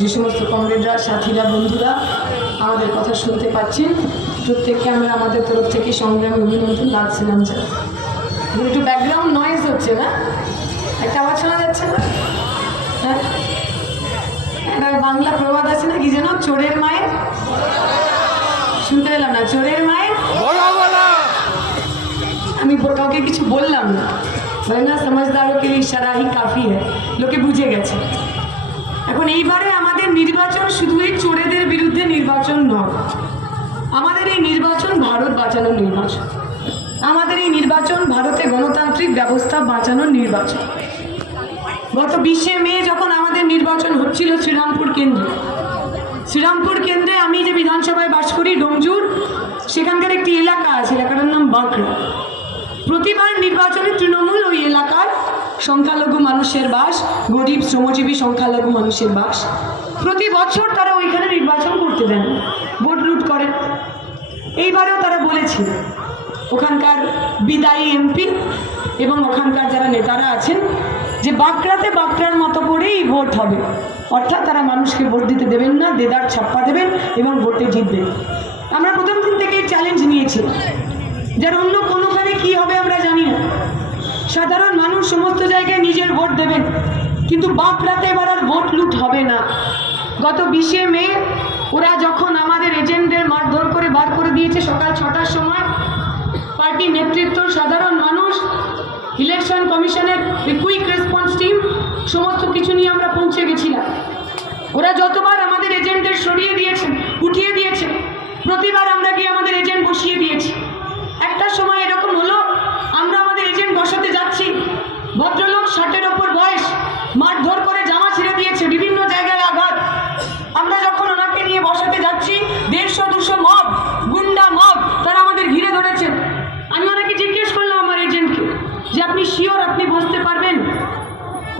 যে সমস্ত কমরেডরা, সাথীরা, বন্ধুরা আমাদের কথা শুনতে পাচ্ছেন, প্রত্যেককে আমরা আমাদের তরফ থেকে সংগ্রামী অভিনন্দন জানাচ্ছিলাম। একটু ব্যাকগ্রাউন্ড নয়েজ হচ্ছে না? একটা আওয়াজ শোনা যাচ্ছে না? হ্যাঁ, একটা বাংলা প্রবাদ আছে না, কি যেন, চোরের মায়ের, শুনতে পেলাম না, চোরের মায়ের, আমি কাউকে কিছু বললাম না, বলে না সমঝদারকে ইশারা হি কাফি হয়, লোকে বুঝে গেছে। এখন এইবারে আমাদের নির্বাচন শুধু এই চোরেদের বিরুদ্ধে নির্বাচন নয়, আমাদের এই নির্বাচন ভারত বাঁচানোর নির্বাচন, আমাদের এই নির্বাচন ভারতে গণতান্ত্রিক ব্যবস্থা বাঁচানোর নির্বাচন। গত 20শে মে যখন আমাদের নির্বাচন হচ্ছিল শ্রীরামপুর কেন্দ্রে আমি যে বিধানসভায় বাস করি, ডোমজুর, সেখানকার একটি এলাকা আছে, এলাকাটার নাম বাঁকড়া। প্রতিবার নির্বাচনে তৃণমূল ওই এলাকার সংখ্যালঘু মানুষের বাস, গরিব শ্রমজীবী সংখ্যালঘু মানুষের বাস, প্রতি বছর তারা ওইখানে নির্বাচন করতে দেন, ভোট লুট করেন। এইবারেও তারা বলেছিল ওখানকার বিদায়ী এমপি এবং ওখানকার যারা নেতারা আছেন যে বাঁকড়াতে বাঁকড়ার মতো করেই ভোট হবে, অর্থাৎ তারা মানুষকে ভোট দিতে দেবেন না, দেদার ছাপ্পা দেবেন এবং ভোটে জিতবেন। আমরা প্রথম দিন থেকেই চ্যালেঞ্জ নিয়েছি, যার অন্য কোনোখানে কি হবে আমরা জানি না, সাধারণ মানুষ সমস্ত জায়গায় নিজের ভোট দেবেন, কিন্তু বাঁকড়াতে এবার আর ভোট লুট হবে না। গত 20শে মে ওরা যখন আমাদের এজেন্টদের মারধর করে বার করে দিয়েছে সকাল 6টার সময়, পার্টি নেতৃত্ব, সাধারণ মানুষ, ইলেকশন কমিশনের কুইক রেসপন্স টিম, সমস্ত কিছু নিয়ে আমরা পৌঁছে গেছিলাম। ওরা যতবার আমাদের এজেন্টদের সরিয়ে দিয়েছেন, উঠিয়ে দিয়েছে, প্রতিবার আমরা গিয়ে আমাদের এজেন্ট বসিয়ে দিয়েছি। একটা সময় এরকম হলো, আমরা আমাদের এজেন্ট বসাতে যাচ্ছি, ভদ্রলোক 60-এর ওপর বয়স, মারধর করে জামা ছিঁড়ে দিয়েছে, বিভিন্ন জায়গায় আঘাত। আমরা যখন ওনাকে নিয়ে বসাতে যাচ্ছি, 150-200 মব, গুন্ডা মব, তারা আমাদের ঘিরে ধরেছেন। আমি ওনাকে জিজ্ঞেস করলাম আমার এজেন্টকে যে আপনি শিওর আপনি বসতে পারবেন?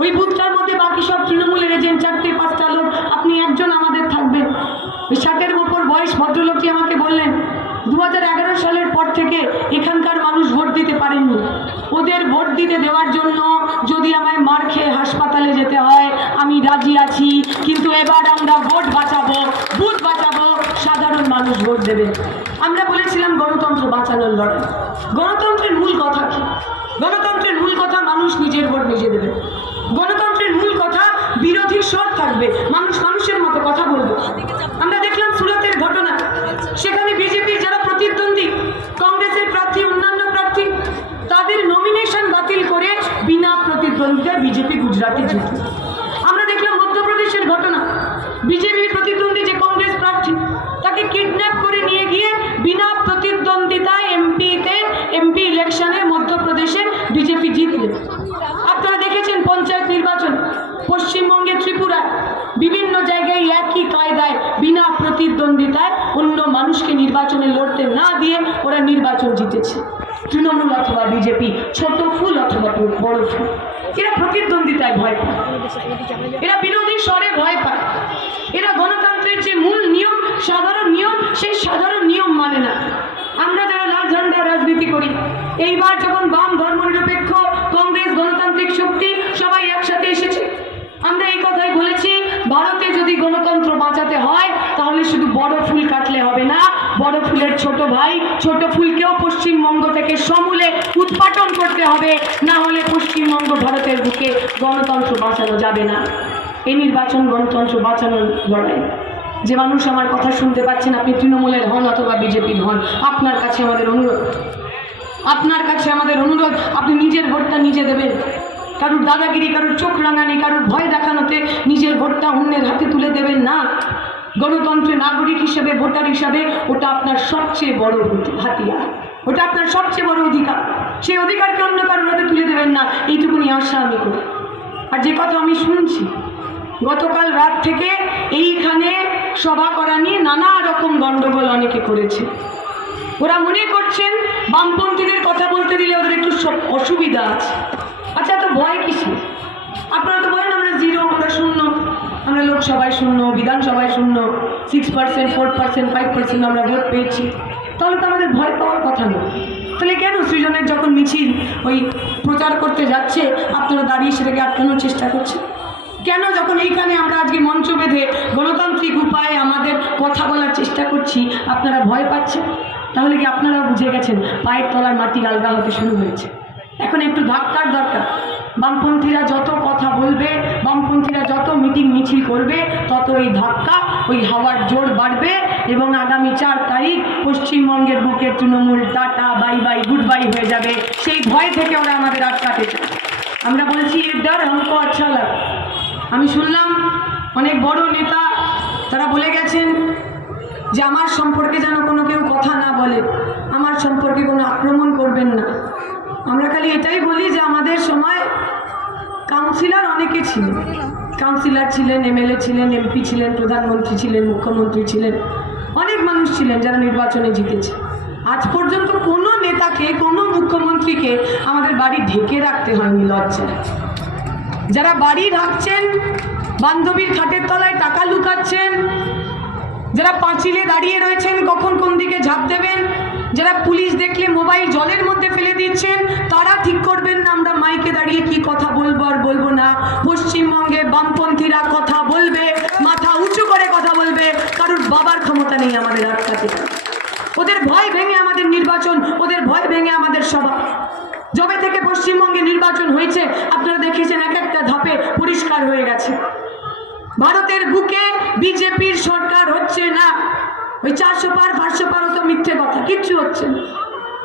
ওই বুথটার মধ্যে বাকি সব তৃণমূলের এজেন্ট, 4-5টা লোক, আপনি একজন আমাদের থাকবেন। ওই 60-এর ওপর বয়স ভদ্রলোকটি আমাকে বললেন 2011 সালের পর থেকে এখানকার মানুষ ভোট দিতে পারেননি, ওদের ভোট দিতে দেওয়ার জন্য যদি আমায় মার খেয়ে হাসপাতালে যেতে হয় আমি রাজি আছি, কিন্তু এবার আমরা ভোট বাঁচাবো, বুথ বাঁচাবো, সাধারণ মানুষ ভোট দেবে। আমরা বলেছিলাম গণতন্ত্র বাঁচানোর লড়াই। গণতন্ত্রের মূল কথা কি? গণতন্ত্রের মূল কথা মানুষ নিজের ভোট নিজে দেবে। গণতন্ত্রের মূল কথা বিরোধী স্বর থাকবে, মানুষ মানুষের মতো কথা বলবে। আমরা দেখলাম সুরতের ঘটনা, সেখানে বিজেপির যারা প্রতিদ্বন্দ্বী, কংগ্রেসের প্রার্থী, অন্যান্য প্রার্থী, তাদের নমিনেশন বাতিল করে বিনা প্রতিদ্বন্দ্বিতায় বিজেপি গুজরাটে জিতল। আমরা দেখলাম মধ্যপ্রদেশের ঘটনা, বিজেপির প্রতিদ্বন্দ্বী যে কংগ্রেস প্রার্থী, তাকে কিডন্যাপ করে নিয়ে গিয়ে বিনা প্রতিদ্বন্দ্বিতায় এমপি ইলেকশনে মধ্যপ্রদেশে বিজেপি জিতল। আপনারা দেখেছেন পঞ্চায়েত নির্বাচন পশ্চিমবঙ্গে, ত্রিপুরা, বিভিন্ন জায়গায় একই কায়দায় বিনা প্রতিদ্বন্দ্বিতায় অন্য মানুষকে নির্বাচনে লড়তে না দিয়ে ওরা নির্বাচন জিতেছে। তৃণমূল অথবা বিজেপি, ছোট ফুল অথবা বড় ফুল, এরা প্রতিদ্বন্দ্বিতায় ভয় পায়, এরা বিরোধী স্বরে ভয় পায়, এরা গণতন্ত্রের যে মূল নিয়ম, সাধারণ নিয়ম, সেই সাধারণ নিয়ম মানে না। আমরা যারা লাল ঝান্ডা রাজনীতি করি, এইবার যখন বাম ধর্মনিরপেক্ষ কংগ্রেস গণতান্ত্রিক শক্তি সবাই একসাথে এসেছে, আমরা এই কথাই বলেছি, ভারতে যদি গণতন্ত্র বাঁচাতে হয় তাহলে শুধু বড় ফুল কাটলে হবে না, বড় ফুলের ছোট ভাই ছোট ফুলকেও পশ্চিমবঙ্গ থেকে সমূলে উৎপাটন করতে হবে, না হলে পশ্চিমবঙ্গ ভারতের বুকে গণতন্ত্র বাঁচানো যাবে না। এই নির্বাচন গণতন্ত্র বাঁচানোর লড়াই। যে মানুষ আমার কথা শুনতে পাচ্ছেন, আপনি তৃণমূলের হন অথবা বিজেপির হন, আপনার কাছে আমাদের অনুরোধ, আপনি নিজের ভোটটা নিজে দেবেন। কারুর দাদাগিরি, কারুর চোখ রাঙানি, কারুর ভয় দেখানোতে নিজের ভোটটা অন্যের হাতে তুলে দেবেন না। গণতন্ত্রে নাগরিক হিসেবে, ভোটার হিসাবে ওটা আপনার সবচেয়ে বড় হাতিয়ার, ওটা আপনার সবচেয়ে বড় অধিকার। সেই অধিকারকে অন্য কারোর হাতে তুলে দেবেন না, এইটুকুনি আশা আমি করি। আর যে কথা আমি শুনছি, গতকাল রাত থেকে এইখানে সভা করা নিয়ে নানা রকম গণ্ডগোল অনেকে করেছে। ওরা মনে করছেন বামপন্থীদের কথা বলতে দিলে ওদের একটু অসুবিধা আছে। আচ্ছা, তো ভয় কিসে? আপনারা তো বলেন আমরা 0, আমরা 0, আমরা লোকসভায় 0, বিধানসভায় 0, 6%, 4%, 5% আমরা ভোট পেয়েছি, তাহলে তো আমাদের ভয় পাওয়ার কথা নয়। তাহলে কেন সৃজনের যখন মিছিল ওই প্রচার করতে যাচ্ছে আপনারা দাঁড়িয়ে সেটাকে আটকানোর চেষ্টা করছেন? কেন যখন এইখানে আমরা আজকে মঞ্চ বেঁধে কথা বলার চেষ্টা করছি আপনারা ভয় পাচ্ছেন, তাহলে কি আপনারা বুঝে গেছেন পায়ের তলার মাটি আলগা হতে শুরু হয়েছে। এখন একটু ধাক্কার দরকার। বামপন্থীরা যত কথা বলবে, বামপন্থীরা যত মিটিং মিছিল করবে, তত এই ধাক্কা, ওই হাওয়ার জোর বাড়বে এবং আগামী 4 তারিখ পশ্চিমবঙ্গের বুকে Trinamool tata bye bye good bye হয়ে যাবে। সেই ভয় থেকে ওরা আমাদের আটকাতে চায়। আমরা বলছি এর ডর हमको अच्छा लगा। আমি শুনলাম অনেক বড় নেতা তারা বলে গেছেন যে আমার সম্পর্কে যেন কোনো কেউ কথা না বলে, আমার সম্পর্কে কোনো আক্রমণ করবেন না। আমরা খালি এটাই বলি যে আমাদের সময় কাউন্সিলর অনেকে ছিলেন, কাউন্সিলর ছিলেন, এমএলএ ছিলেন, এমপি ছিলেন, প্রধানমন্ত্রী ছিলেন, মুখ্যমন্ত্রী ছিলেন, অনেক মানুষ ছিলেন যারা নির্বাচনে জিতেছে। আজ পর্যন্ত কোনো নেতাকে, কোনো মুখ্যমন্ত্রীকে আমাদের বাড়ি ঢেকে রাখতে হয়নি লজ্জায়। যারা বাড়ি ঢাকছেন, বান্ধবীর খাটের তলায় টাকা লুকাচ্ছেন, যারা পাঁচিলে দাঁড়িয়ে রয়েছেন কখন কোন দিকে ঝাঁপ দেবেন, যারা পুলিশ দেখলে মোবাইল জলের মধ্যে ফেলে দিচ্ছেন, তারা ঠিক করবেন না আমরা মাইকে দাঁড়িয়ে কি কথা বলবো আর বলবো না। পশ্চিমবঙ্গে বামপন্থীরা কথা বলবে, মাথা উঁচু করে কথা বলবে, কারোর বাবার ক্ষমতা নেই আমাদের আটকাতে। ওদের ভয় ভেঙে আমাদের নির্বাচন, ওদের ভয় ভেঙে আমাদের সভা। যবে থেকে পশ্চিমবঙ্গে নির্বাচন হয়েছে আপনারা দেখেছেন এক একটা ধাপে পরিষ্কার হয়ে গেছে। ভারতের বুকে বিজেপির সরকার হচ্ছে না। ওই 400 পার 500 পার তো মিথ্যে কথা, কিচ্ছু হচ্ছে না।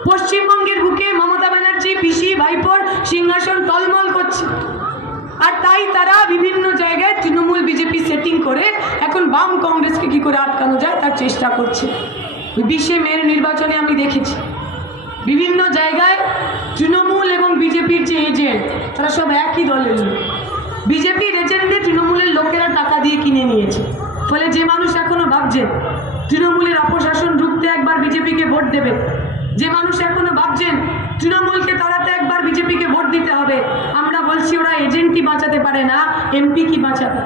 পশ্চিমবঙ্গের বুকে মমতা ব্যানার্জি পিসি ভাইপোর সিংহাসন টলমল করছে। আর তাই তারা বিভিন্ন জায়গায় তৃণমূল বিজেপি সেটিং করে এখন বাম কংগ্রেসকে কি করে আটকানো যায় তার চেষ্টা করছে। 20শে মের নির্বাচনে আমি দেখেছি বিভিন্ন জায়গায় তৃণমূল এবং বিজেপির যে এজেন্ট তারা সব একই দলের লোক। বিজেপির এজেন্টদের তৃণমূলের লোকেরা টাকা দিয়ে কিনে নিয়েছে। ফলে যে মানুষ এখনো ভাবছেন তৃণমূলের অপশাসন রুখতে একবার বিজেপিকে ভোট দেবে, যে মানুষ এখনো ভাবছেন তৃণমূলকে তাড়াতে একবার বিজেপিকে ভোট দিতে হবে, আমরা বলছি ওরা এজেন্টই বাঁচাতে পারে না, এমপি কি বাঁচাবে।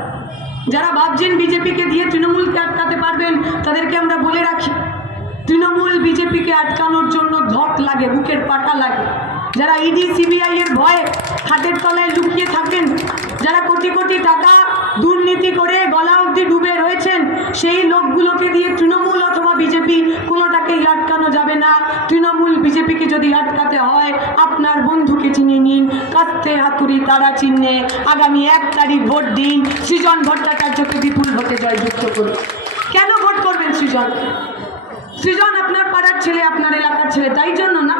যারা ভাবছেন বিজেপিকে দিয়ে তৃণমূলকে আটকাতে পারবেন তাদেরকে আমরা বলে রাখি, তৃণমূল বিজেপিকে আটকানোর জন্য ধক লাগে, বুকের পাটা লাগে। যারা ইডি সিবিআই এর ভয়ে খাটের তলায় লুকিয়ে থাকেন, যারা কোটি কোটি টাকা দুর্নীতি করে গলা অবধি ডুবে রয়েছেন, সেই লোকগুলোকে দিয়ে তৃণমূল অথবা বিজেপি কোনোটাকেই আটকানো যাবে না। তৃণমূল বিজেপিকে যদি আটকাতে হয় আপনার বন্ধুকে চিনে নিন, কাস্তে হাতুড়ি তারা চিহ্নে আগামী 1 তারিখ ভোট দিন, সৃজন ভট্টাচার্যকে বিপুল ভোটে জয়যুক্ত করুন। কেন ভোট করবেন সৃজন? সৃজন আপনার পাড়ার ছেলে, আপনার এলাকার ছেলে, তাই জন্য না।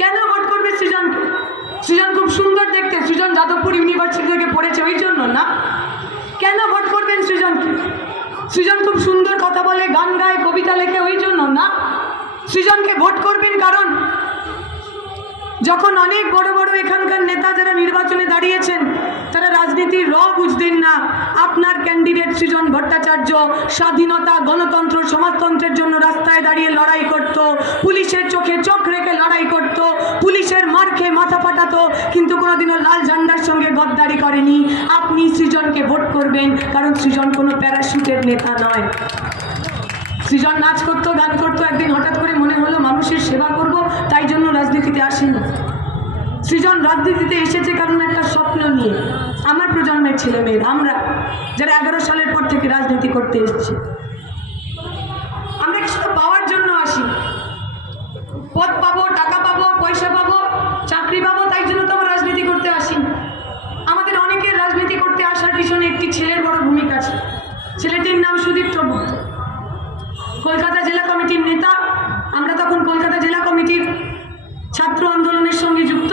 কেন ভোট করবে সৃজনকে? সৃজন খুব সুন্দর দেখতে, সৃজন যাদবপুর ইউনিভার্সিটি থেকে পড়েছে ওই জন্য না। কেন ভোট করবেন সৃজনকে? সৃজন খুব সুন্দর কথা বলে, গান গায়, কবিতা লেখে ওই জন্য না। সৃজনকে ভোট করবেন কারণ যখন অনেক বড় বড় এখানকার নেতা যারা নির্বাচনে দাঁড়িয়েছেন তারা রাজনীতির বুঝতেন না, আপনার ক্যান্ডিডেট সৃজন ভট্টাচার্য স্বাধীনতা, গণতন্ত্র, সমাজতন্ত্রের জন্য রাস্তায় দাঁড়িয়ে লড়াই করত, পুলিশের চোখে চোখ রেখে লড়াই করত, পুলিশের মার খেয়ে মাথা ফাটাতো, কিন্তু কোনোদিনও লাল ঝান্ডার সঙ্গে গদ্দারি করেনি। আপনি সৃজনকে ভোট করবেন কারণ সৃজন কোনো প্যারাশুটের নেতা নয়। সৃজন নাচ করতো, গান করতো, একদিন হঠাৎ করে মনে হলো মানুষের সেবা করব, তাই জন্য রাজনীতিতে আসেনি। সৃজন রাজনীতিতে এসেছে কারণ একটা স্বপ্ন নিয়ে। আমার প্রজন্মের ছেলে মেয়েরা, আমরা যারা 11 সালের পর থেকে রাজনীতি করতে এসেছি, আমরা কিছু পাওয়ার জন্য আসি, পদ পাবো, টাকা পাবো, পয়সা পাবো, চাকরি পাবো, তাই জন্য তো আমরা রাজনীতি করতে আসি। আমাদের অনেকের রাজনীতি করতে আসার পিছনে একটি ছেলের বড় ভূমিকা আছে। ছেলেটির নাম সুদীপ্ত গুপ্ত, কলকাতা জেলা কমিটির নেতা। আমরা তখন কলকাতা জেলা কমিটির ছাত্র আন্দোলনের সঙ্গে যুক্ত।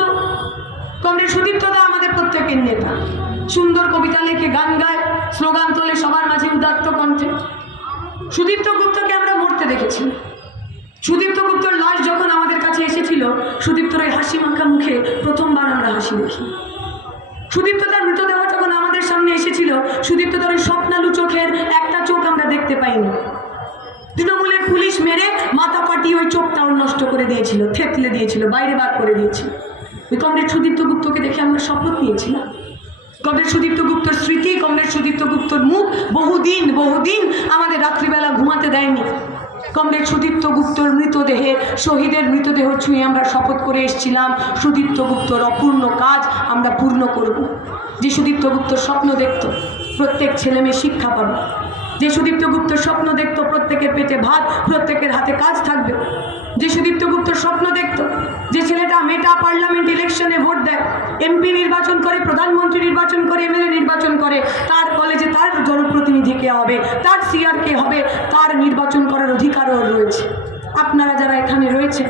কমরেড সুদীপ্ত দা আমাদের প্রত্যেকের নেতা, সুন্দর কবিতা লেখে, গান গায়, স্লোগান তোলে সবার মাঝে উদাত্ত কণ্ঠে। সুদীপ্ত গুপ্তকে আমরা মরতে দেখেছি। সুদীপ্ত গুপ্তর লাশ যখন আমাদের কাছে এসেছিল, সুদীপ্তর ওই হাসি মাখা মুখে প্রথমবার আমরা হাসি দেখি। সুদীপ্ত তার মৃতদেহ যখন আমাদের সামনে এসেছিল, সুদীপ্ত তার ওই স্বপ্নালু চোখের একটা চোখ আমরা দেখতে পাইনি। তৃণমূলের পুলিশ মেরে মাথা ফাটিয়ে ওই চোখটাও নষ্ট করে দিয়েছিল, থেতলে দিয়েছিল, বাইরে বার করে দিয়েছিল। ওই কমরেড সুদীপ্ত গুপ্তকে দেখে আমরা শপথ নিয়েছিলাম। কমরেড সুদীপ্ত গুপ্তর স্মৃতি, কমরেড সুদীপ্ত গুপ্তর মুখ বহুদিন আমাদের রাত্রিবেলা ঘুমাতে দেয়নি। কমরেড সুদীপ্ত গুপ্তর মৃতদেহে, শহীদের মৃতদেহ ছুঁয়ে আমরা শপথ করে এসেছিলাম সুদীপ্ত গুপ্তর অপূর্ণ কাজ আমরা পূর্ণ করব। যে সুদীপ্ত গুপ্তর স্বপ্ন দেখত প্রত্যেক ছেলে মেয়ে শিক্ষা পাবে, যে সুদীপ্ত গুপ্ত স্বপ্ন দেখতো প্রত্যেকের পেটে ভাত, প্রত্যেকের হাতে কাজ থাকবে, যে সুদীপ্ত গুপ্ত স্বপ্ন দেখতো যে ছেলেটা মেটা পার্লামেন্ট ইলেকশনে ভোট দেয়, এমপি নির্বাচন করে, প্রধানমন্ত্রী নির্বাচন করে, এমএলএ নির্বাচন করে, তার কলেজে তার জনপ্রতিনিধি কে হবে, তার সিআর কে হবে, তার নির্বাচন করার অধিকারও রয়েছে। আপনারা যারা এখানে রয়েছেন,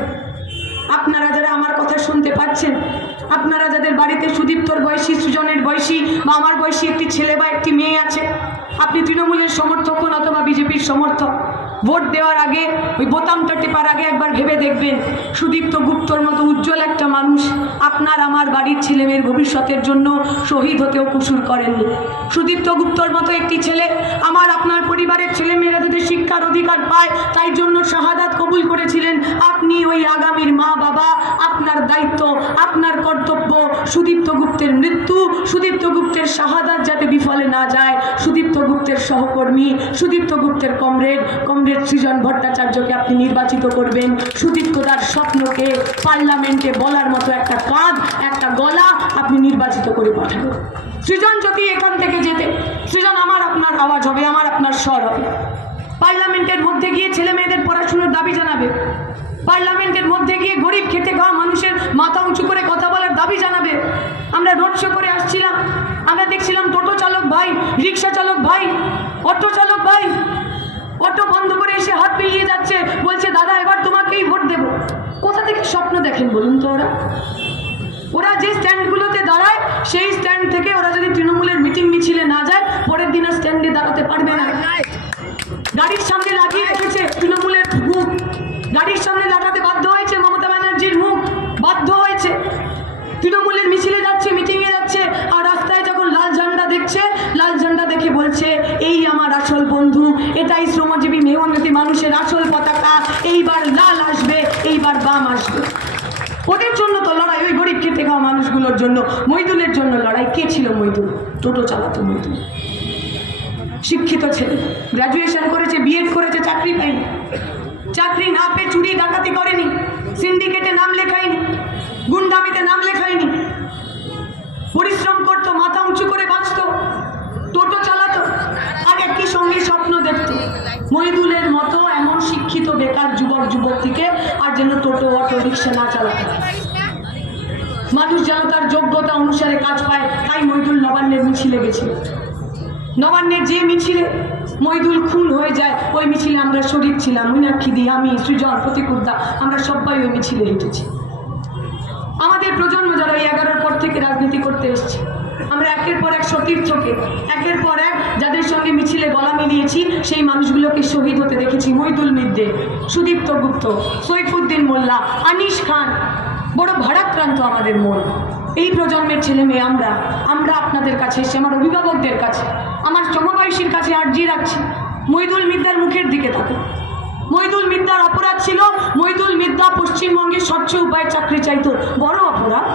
আপনারা যারা আমার কথা শুনতে পাচ্ছেন, আপনারা যাদের বাড়িতে সুদীপ্তর বয়সী, সৃজনের বয়সী বা আমার বয়সী একটি ছেলে বা একটি মেয়ে আছে, আপনি তৃণমূলের সমর্থক হন অথবা বিজেপির সমর্থক, ভোট দেওয়ার আগে, ওই বোতামটা টেপার আগে একবার ভেবে দেখবেন সুদীপ্ত গুপ্তর মতো উজ্জ্বল একটা মানুষ আপনার আমার বাড়ির ছেলেমেয়ের ভবিষ্যতের জন্য শহীদ হতেও কুসুর করেননি। সুদীপ্ত গুপ্তর মতো একটি ছেলে আমার আপনার পরিবারের ছেলেমেয়েরা যাতে শিক্ষার অধিকার পায় তাই জন্য শাহাদাত কবুল করেছিলেন। আপনি ওই আগামীর মা বাবা, আপনার দায়িত্ব, আপনার কর্তব্য সুদীপ্ত গুপ্তের মৃত্যু, সুদীপ্ত গুপ্তের শাহাদাত যাতে বিফলে না যায়, সুদীপ্ত গুপ্তের সহকর্মী, সুদীপ্ত গুপ্তের কমরেড সৃজন ভট্টাচার্যকে আপনি নির্বাচিত করবেন। সুদীপ্ত তার স্বপ্নকে পার্লামেন্টে বলার মতো একটা কাঁধ, একটা গলা আপনি নির্বাচিত করে পাঠাবেন। সৃজন যদি এখান থেকে যেতে, সৃজন আমার আপনার আওয়াজ হবে, আমার আপনার স্বর হবে। পার্লামেন্টের মধ্যে গিয়ে ছেলে মেয়েদের পড়াশোনার দাবি জানাবে, পার্লামেন্টের মধ্যে গিয়ে গরিব খেটে খাওয়া মানুষের মাথা উঁচু করে কথা বলার দাবি জানাবে। আমরা রোড শো করে আসছিলাম, আমরা দেখছিলাম টোটো চালক ভাই, রিক্সা চালক ভাই, অটো চালক ভাই অটো বন্ধ করে এসে হাত মিলিয়ে যাচ্ছে, বলছে দাদা এবার তোমাকেই ভোট দেব। কোথা থেকে স্বপ্ন দেখেন বলুন তো? ওরা যে স্ট্যান্ডগুলোতে দাঁড়ায় সেই স্ট্যান্ড থেকে ওরা যদি তৃণমূলের মিটিং মিছিলে না যায়, পরের দিন স্ট্যান্ডে দাঁড়াতে পারবে না। গাড়ির সামনে লাগিয়ে রেখেছে তৃণমূলের মুখ, গাড়ির সামনে লাগাতে বাধ্য হয়েছে মমতা ব্যানার্জির মুখ, বাধ্য হয়েছে। তৃণমূলের মিছিলে যাচ্ছে, মিটিংয়ে যাচ্ছে, আর রাস্তায় যখন লাল ঝান্ডা দেখছে, লাল ঝান্ডা দেখে বলছে এই আমার আসল বন্ধু, এটাই শ্রমজীবী মেহনতি মানুষের আসল পতাকা, এইবার লাল আসবে, এইবার বাম আসবে। ওদের জন্য তো লড়াই, ওই গরিব খেটে খাওয়া মানুষগুলোর জন্য, মইদুলের জন্য লড়াই। কে ছিল মইদুল? টোটো চালাতো মইদুল, শিক্ষিত ছেলে, গ্র্যাজুয়েশন করেছে, বিএড করেছে, চাকরি পায়নি। চাকরি না পেয়ে চুরি ডাকাতি করেনি, সিন্ডিকেটে নাম লেখায়নি, গুন্ডামিতে নাম লেখায়নি, পরিশ্রম করতো, মাথা উঁচু করে বাঁচতো, টোটো চালাতো, আর একই সঙ্গে স্বপ্ন দেখতো মইদুলের মতো এমন শিক্ষিত বেকার যুবক যুবতীকে আর যেন টোটো অটো রিক্সা না চালাতে, মানুষ যেন তার যোগ্যতা অনুসারে কাজ পায়। তাই মইদুল নবান্নের মিছিলে গেছিল। নবান্নের যে মিছিলে মইদুল খুন হয়ে যায়, ওই মিছিলে আমরা শরীর ছিলাম, মীনাক্ষী, আমি, সৃজন, প্রতিকুদ্দা, আমরা সবাই ওই মিছিলে হেঁটেছি। আমাদের প্রজন্ম যারা এই 11-র পর থেকে রাজনীতি করতে এসছে, আমরা একের পর এক সতীর্থকে, একের পর এক যাদের সঙ্গে মিছিলে গলা মিলিয়েছি, সেই মানুষগুলোকে শহীদ হতে দেখেছি। মইদুল মিদ্দে, সুদীপ্ত গুপ্ত, সৈফুদ্দিন মোল্লা, আনিস খান, বড় ভারাক্রান্ত আমাদের মন। এই প্রজন্মের ছেলে মেয়ে আমরা আপনাদের কাছে এসে, আমার অভিভাবকদের কাছে, আমার সমবয়সীর কাছে আর্জি রাখছি, মইদুল মিদ্দার মুখের দিকে থাকে। মইদুল মিদ্দার অপরাধ ছিল, মইদুল মিদ্দা পশ্চিমবঙ্গে স্বচ্ছ উপায়ে চাকরি চাইতো। বড় অপরাধ,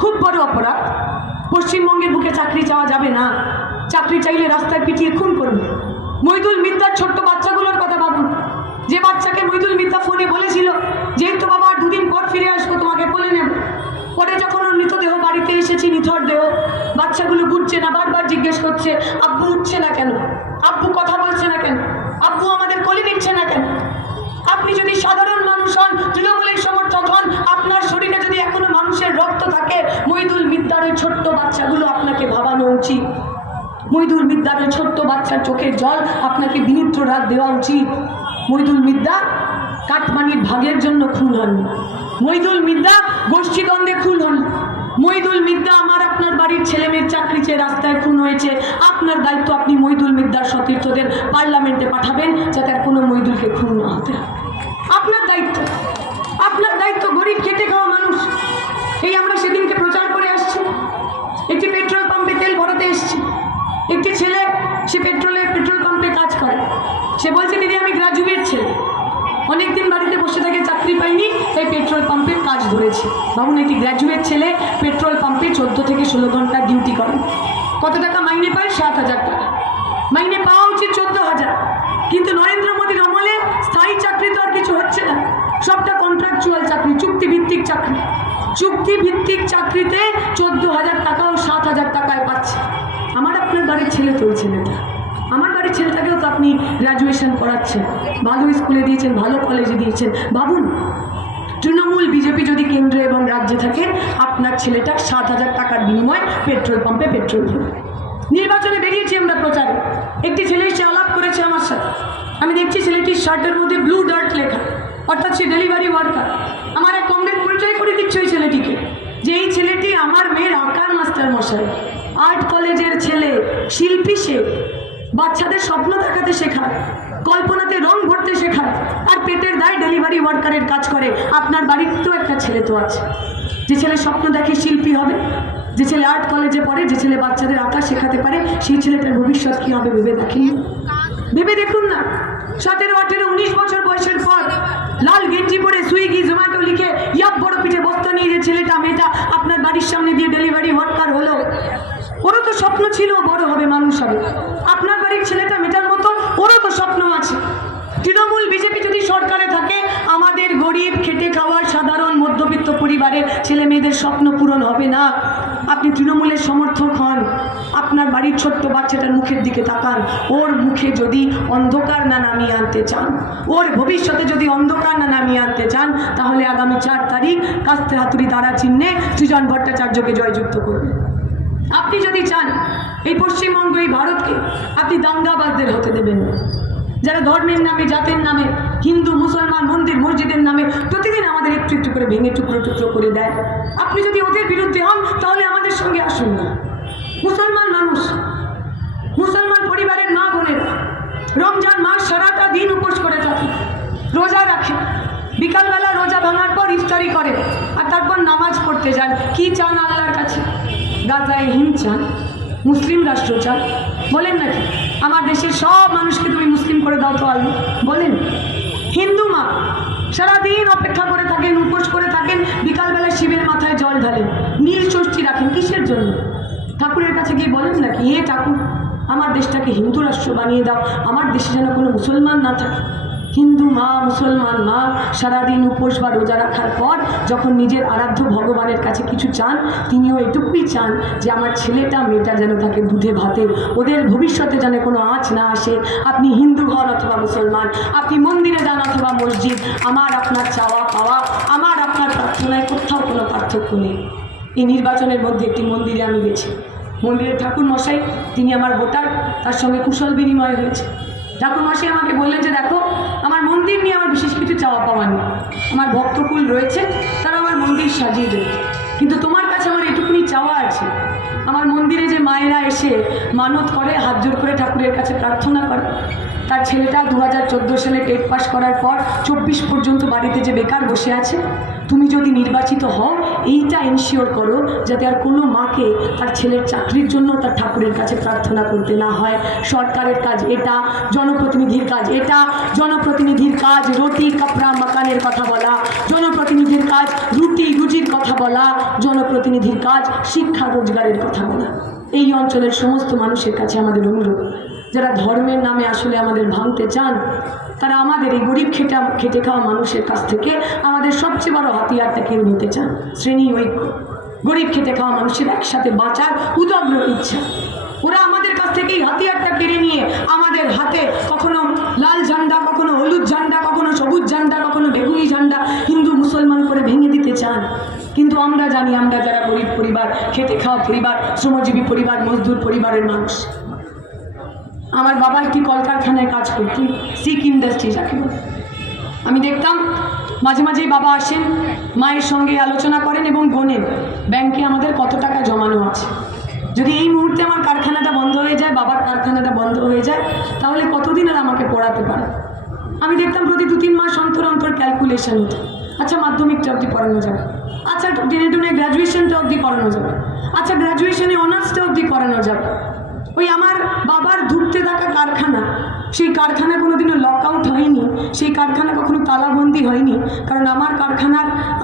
খুব বড় অপরাধ। পশ্চিমবঙ্গের বুকে চাকরি চাওয়া যাবে না, চাকরি চাইলে রাস্তায় পিটিয়ে খুন করবে। মইদুল মিদ্দার ছোট্ট বাচ্চাগুলোর কথা ভাবুন, যে বাচ্চাকে মইদুল মিদ্দা ফোনে বলেছিল যেহেতু বাবা 2 দিন পর ফিরে আসবো, তোমাকে বলে নেব। পরে যখন ওর মৃতদেহ বাড়িতে এসেছি, নিথর দেহ, বাচ্চাগুলো উঠছে না, বারবার জিজ্ঞেস করছে আব্বু উঠছে না কেন, আব্বু কথা বলছে না কেন, আব্বু আমাদের কোলে নিচ্ছে না কেন। আপনি যদি সাধারণ মানুষ হন, তৃণমূলের সমর্থক হন, আপনার শরীরে যদি এখনো মানুষের রক্ত থাকে, মইদুল মিদ্দার ওই ছোট্ট বাচ্চাগুলো আপনাকে ভাবানো উচিত। মইদুল মিদ্দার ওই ছোট্ট বাচ্চার চোখের জল আপনাকে বিনিদ্র রাত দেওয়া উচিত। মইদুল মিদ্দা কাটমানির ভাগের জন্য খুন হন, মইদুল মিদ্দা গোষ্ঠীদ্বন্দ্বে খুন হন, মইদুল মিদ্দা আমার আপনার বাড়ির ছেলেমেয়ের চাকরি চেয়ে রাস্তায় খুন হয়েছে। আপনার দায়িত্ব, আপনি মইদুল মিদ্দার সতীর্থদের পার্লামেন্টে পাঠাবেন যাতে আর কোনো মইদুলকে খুন না হতে। আপনার দায়িত্ব, আপনার দায়িত্ব। গরিব খেটে খাওয়া মানুষ, এই আমরা সেদিনকে প্রচার করে আসছি, একটি পেট্রোল পাম্পে তেল ভরাতে এসছি, একটি ছেলে সে পেট্রোল পাম্পে কাজ করে, সে বলছে দিদি আমি গ্রাজুয়েট ছেলে, অনেকদিন বাড়িতে বসে থেকে চাকরি পাইনি, তাই পেট্রোল পাম্পের কাজ ধরেছি। ভাবুন, একটি গ্র্যাজুয়েট ছেলে পেট্রোল পাম্পে 14 থেকে 16 ঘন্টা ডিউটি করে। কত টাকা মাইনে পায়? 7,000 টাকা মাইনে পাওয়া উচিত, 14,000। কিন্তু নরেন্দ্র মোদীর আমলে স্থায়ী চাকরি তো আর কিছু হচ্ছে না, সবটা কন্ট্রাকচুয়াল চাকরি, চুক্তিভিত্তিক চাকরি। চুক্তিভিত্তিক চাকরিতে 14,000 টাকা ও 7,000 টাকায় পাচ্ছে। আমার আপনার বাড়ির ছেলে তো ওই ছেলেটা, আমার বাড়ির ছেলেটাকেও তো আপনি গ্র্যাজুয়েশন করাচ্ছেন, ভালো স্কুলে দিয়েছেন, ভালো কলেজে দিয়েছেন। ভাবুন, তৃণমূল বিজেপি যদি কেন্দ্রে এবং রাজ্যে থাকে, আপনার ছেলেটা 7,000 টাকার বিনিময়ে পেট্রোল পাম্পে পেট্রোল ভরবে। নির্বাচনে বেরিয়েছি আমরা প্রচারে, একটি ছেলে এসে আলাপ করেছে আমার সাথে। আমি দেখছি ছেলেটির শার্টের মধ্যে ব্লু ডার্ট লেখা, অর্থাৎ সে ডেলিভারি ওয়ার্কার। আমার এক কমরেড পরিচয় করে দিচ্ছে ওই ছেলেটিকে, যে এই ছেলেটি আমার মেয়ের আঁকার মাস্টার মশাই, আর্ট কলেজের ছেলে, শিল্পী। সে বাচ্চাদের স্বপ্ন দেখাতে শেখায়, কল্পনাতে রং ভরতে শেখায়, আর পেটের দায় ডেলিভারি ওয়ার্কারের কাজ করে। আপনার বাড়ির তো একটা ছেলে তো আছে, যে ছেলে স্বপ্ন দেখে শিল্পী হবে, যে ছেলে আর্ট কলেজে পড়ে, যে ছেলে বাচ্চাদের আঁকা শেখাতে পারে, সেই ছেলেটার ভবিষ্যৎ কী হবে ভেবে দেখেন, ভেবে দেখুন না। 17, 18, 19 বছর বয়সের পর লাল গেঞ্জি পরে সুইগি জোম্যাটো লিখে ইয়াপ বড় পিঠে বস্তা নিয়ে যে ছেলেটা মেয়েটা আপনার বাড়ির সামনে দিয়ে ডেলিভারি ওয়ার্কার হলো, ওরও তো স্বপ্ন ছিল বড় হবে, মানুষ হবে। আপনার বাড়ির ছেলেটা মেয়েটার মতো ওরও তো স্বপ্ন আছে। তৃণমূল বিজেপি যদি সরকারে থাকে, আমাদের গরিব খেটে খাওয়ার সাধারণ মধ্যবিত্ত পরিবারের ছেলে মেয়েদের স্বপ্ন পূরণ হবে না। আপনি তৃণমূলের সমর্থক হন, আপনার বাড়ির ছোট্ট বাচ্চাটার মুখের দিকে তাকান। ওর মুখে যদি অন্ধকার না নামিয়ে আনতে চান, ওর ভবিষ্যতে যদি অন্ধকার না নামিয়ে আনতে চান, তাহলে আগামী 4 তারিখ কাস্তে হাতুড়ি তারা চিহ্নে সৃজন ভট্টাচার্যকে জয়যুক্ত করবেন। আপনি যদি চান এই পশ্চিমবঙ্গ, এই ভারতকে আপনি দাঙ্গাবাজদের হতে দেবেন না, যারা ধর্মের নামে, জাতের নামে, হিন্দু মুসলমান মন্দির মসজিদের নামে প্রতিদিন আমাদের একটু একটু করে ভেঙে টুকরো টুকরো করে দেয়। আপনি যদি ওদের বিরুদ্ধে হন, তাহলে আমাদের সঙ্গে আসুন না। মুসলমান মানুষ, মুসলমান পরিবারের মা বোনেরা রমজান মাস সারাটা দিন উপোস করে থাকে, রোজা রাখে, বিকালবেলা রোজা ভাঙার পর ইফতারি করে, আর তারপর নামাজ পড়তে যান। কি চান আল্লাহর কাছে? গাজায় হিন্দ চান, মুসলিম রাষ্ট্র চান? বলেন নাকি আমার দেশের সব মানুষকে তুমি মুসলিম করে দাও তো আল্লাহ বলেন? হিন্দু মা সারাদিন অপেক্ষা করে থাকেন, উপোস করে থাকেন, বিকালবেলা শিবের মাথায় জল ঢালেন, নীল ষষ্ঠী রাখেন। কিসের জন্য? ঠাকুরের কাছে গিয়ে বলেন নাকি, এ ঠাকুর আমার দেশটাকে হিন্দু রাষ্ট্র বানিয়ে দাও, আমার দেশে যেন কোনো মুসলমান না থাকে। হিন্দু মা, মুসলমান মা সারাদিন উপোস বা রোজা রাখার পর যখন নিজের আরাধ্য ভগবানের কাছে কিছু চান, তিনিও এটুকুই চান যে আমার ছেলেটা মেয়েটা যেন থাকে দুধে ভাতে, ওদের ভবিষ্যতে যেন কোনো আঁচ না আসে। আপনি হিন্দু হন অথবা মুসলমান, আপনি মন্দিরে যান অথবা মসজিদ, আমার আপনার চাওয়া পাওয়া, আমার আপনার প্রার্থনায় কোথাও কোনো পার্থক্য নেই। এই নির্বাচনের মধ্যে একটি মন্দিরে আমি গেছি, মন্দিরের ঠাকুর মশাই, তিনি আমার ভোটার, তার সঙ্গে কুশল বিনিময় হয়েছে। ঠাকুরমশাই আমাকে বললেন যে দেখো, আমার মন্দির নিয়ে আমার বিশেষ কিছু চাওয়া পাওয়া নেই, আমার ভক্তকুল রয়েছে, তারা আমার মন্দির সাজিয়ে দেবে, কিন্তু তোমার কাছে আমার এটুকুনি চাওয়া আছে, আমার মন্দিরে যে মায়েরা এসে মানত করে, হাত জোর করে ঠাকুরের কাছে প্রার্থনা করে, তার ছেলেটা 2014 সালে টেট পাস করার পর 24 পর্যন্ত বাড়িতে যে বেকার বসে আছে, তুমি যদি নির্বাচিত হও, এইটা এনশিওর করো যাতে আর কোনো মাকে তার ছেলের চাকরির জন্য তার ঠাকুরের কাছে প্রার্থনা করতে না হয়। সরকারের কাজ এটা, জনপ্রতিনিধির কাজ এটা। জনপ্রতিনিধির কাজ রুটি কাপড়া মাকানের কথা বলা, জনপ্রতিনিধির কাজ রুজির কথা বলা, জনপ্রতিনিধির কাজ শিক্ষা রোজগারের কথা বলা। এই অঞ্চলের সমস্ত মানুষের কাছে আমাদের অনুরোধ, যারা ধর্মের নামে আসলে আমাদের ভাঙতে চান, তারা আমাদের এই গরিব খেটে খাওয়া মানুষের কাছ থেকে আমাদের সবচেয়ে বড় হাতিয়ারটা কেড়ে নিতে চান, শ্রেণী ঐক্য। গরিব খেটে খাওয়া মানুষের একসাথে বাঁচার উদগ্র ইচ্ছা। ওরা আমাদের কাছ থেকে এই হাতিয়ারটা কেড়ে নিয়ে আমাদের হাতে কখনো লাল ঝান্ডা, কখনো হলুদ ঝান্ডা, কখনো সবুজ ঝান্ডা, কখনো বেগুনি ঝান্ডা হিন্দু মুসলমান করে ভেঙে দিতে চান। কিন্তু আমরা জানি, আমরা যারা গরিব পরিবার, খেটে খাওয়া পরিবার, শ্রমজীবী পরিবার, মজদুর পরিবারের মানুষ। আমার বাবা একটি কলকারখানায় কাজ করতেন, সিক ইন্ডাস্ট্রি যাকে বলে। আমি দেখতাম মাঝে মাঝেই বাবা আসেন, মায়ের সঙ্গে আলোচনা করেন এবং গোনেন ব্যাংকে আমাদের কত টাকা জমানো আছে। যদি এই মুহূর্তে আমার কারখানাটা বন্ধ হয়ে যায়, বাবার কারখানাটা বন্ধ হয়ে যায়, তাহলে কতদিন আর আমাকে পড়াতে পারে। আমি দেখতাম প্রতি 2-3 মাস অন্তর অন্তর ক্যালকুলেশন হতো। আচ্ছা, মাধ্যমিকটা অবধি পড়ানো যাবে, আচ্ছা টেনে টুনে গ্র্যাজুয়েশনটা অবধি করানো যাবে, আচ্ছা গ্র্যাজুয়েশনে অনার্সটা অবধি করানো যাবে। ওই আমার বাবার ধুঁকতে থাকা কারখানা, সেই কারখানা কোনোদিনও লক আউট হয়নি, সেই কারখানা কখনো তালাবন্দি হয়নি, কারণ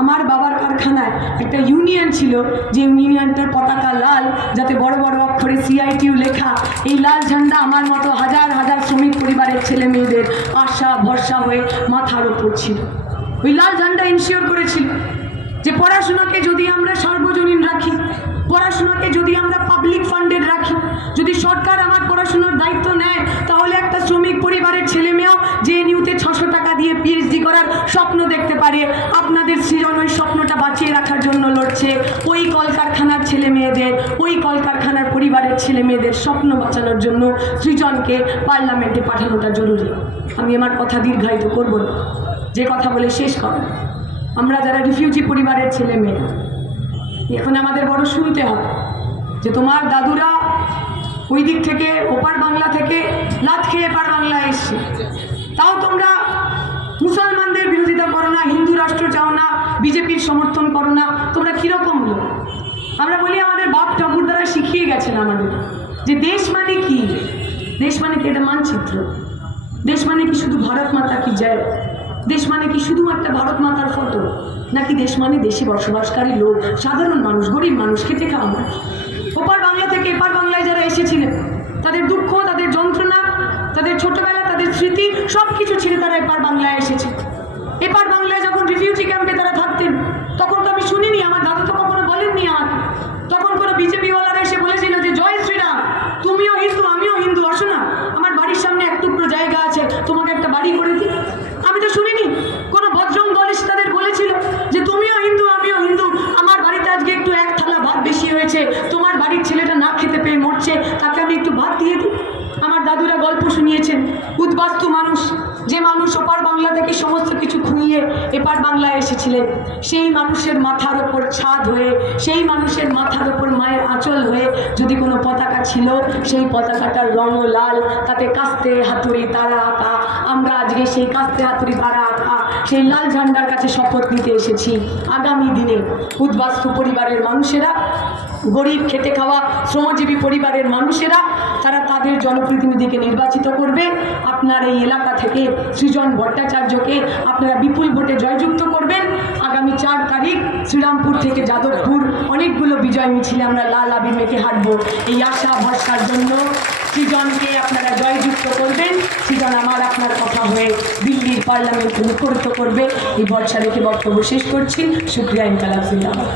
আমার বাবার কারখানায় একটা ইউনিয়ন ছিল, যে ইউনিয়নটার পতাকা লাল, যাতে বড় বড় অক্ষরে CITU লেখা। এই লাল ঝান্ডা আমার মতো হাজার হাজার শ্রমিক পরিবারের ছেলে মেয়েদের আশা ভরসা হয়ে মাথার ওপর ছিল। ওই লাল ঝান্ডা ইনশিওর করেছিল যে পড়াশোনাকে যদি আমরা সার্বজনীন রাখি, পড়াশোনাকে যদি আমরা পাবলিক ফান্ডেড রাখি, যদি সরকার আমার পড়াশোনার দায়িত্ব নেয়, তাহলে একটা শ্রমিক স্বপ্ন দেখতে পারে। আপনাদের সৃজন ওই স্বপ্নটা বাঁচিয়ে রাখার জন্য লড়ছে। ওই কলকারখানার ছেলে মেয়েদের, ওই কলকারখানার পরিবারের ছেলে মেয়েদের স্বপ্ন বাঁচানোর জন্য সৃজনকে পার্লামেন্টে পাঠানোটা জরুরি। আমি আমার কথা দীর্ঘায়িত করব না, যে কথা বলে শেষ করব। আমরা যারা রিফিউজি পরিবারের ছেলে মেয়ে, এখন আমাদের বড় শুনতে হবে যে তোমার দাদুরা ওই দিক থেকে ওপার বাংলা থেকে লাত খেয়ে এপার বাংলায় এসছে, তাও তোমরা মুসলমানদের বিরোধিতা করো না, হিন্দু রাষ্ট্র চাও না, বিজেপির সমর্থন করো না, তোমরা কীরকম লোক? আমরা বলি আমাদের বাপ ঠাকুর দ্বারা শিখিয়ে গেছেন আমাদের যে দেশ মানে কি, দেশ মানে কি এটা মানচিত্র, দেশ মানে কি শুধু ভারত মাতা কি জয়, দেশ মানে কি শুধুমাত্র ভারত মাতার ফটো, নাকি দেশ মানে দেশে বসবাসকারী লোক, সাধারণ মানুষ, গরিব মানুষ, খেটে খাওয়া মানুষ। ওপার বাংলা থেকে এপার বাংলায় যারা এসেছিলেন তাদের দুঃখ, তাদের যন্ত্রণা, তাদের ছোটবেলা, তাদের স্মৃতি সব কিছু ছেড়ে তারা এপার বাংলায় এসেছে। এপার বাংলায় যখন রিফিউজি ক্যাম্পে তারা থাকতেন তখন তো আমি শুনিনি, আমার দাদু তো কখনো বলেননি আমাকে। তখন কোনো বিজেপিওয়ালারা এসে বলেছিল যে জয় শ্রীরাম, তুমিও হিন্দু আমিও হিন্দু, আসো না, আমার বাড়ির সামনে এক টুকরো জায়গা আছে, তোমাকে একটা বাড়ি করে দিই। আমি তো শুনিনি কোনো বজরং দল এসে তাদের বলেছিল যে তুমিও হিন্দু আমিও হিন্দু, আমার বাড়িতে আজকে একটু এক থালা ভাত বেশি হয়েছে, তোমার বাড়ির ছেলেটা না খেতে পেয়ে মরছে, তাকে আমি একটু ভাত দিয়ে দিই। আমার দাদুরা গল্প শুনিয়েছেন, উদ্বাস্তু মানুষ, যে মানুষ ওপার বাংলা থেকে সমস্ত কিছু খুইয়ে এপার বাংলায় এসেছিলেন, সেই মানুষের মাথার ওপর ছাদ হয়ে, সেই মানুষের মাথার ওপর মায়ের আঁচল হয়ে যদি কোনো পতাকা ছিল, সেই পতাকাটার রঙও লাল, তাতে কাস্তে হাতুড়ি তারা আঁকা। আমরা আজকে সেই কাস্তে হাতুড়ি তারা আঁকা সেই লাল ঝান্ডার কাছে শপথ নিতে এসেছি। আগামী দিনে উদ্বাস্তু পরিবারের মানুষেরা, গরিব খেটে খাওয়া শ্রমজীবী পরিবারের মানুষেরা, তারা তাদের জনপ্রতিনিধিকে নির্বাচিত করবে। আপনার এই এলাকা থেকে সৃজন ভট্টাচার্যকে আপনারা বিপুল ভোটে জয়যুক্ত করবেন। আগামী 4 তারিখ শ্রীরামপুর থেকে যাদবপুর অনেকগুলো বিজয় মিছিলে আমরা লাল আবির মেখে হাঁটবো। এই আশা ভরসার জন্য সৃজনকে আপনারা জয়যুক্ত করবেন। সৃজন আমার আপনার কথা হয়ে দিল্লির পার্লামেন্টে মুখরিত করবে, এই ভরসা রেখে বক্তব্য শেষ করছি। শুক্রিয়া, ইনকালাব জিন্দাবাদ।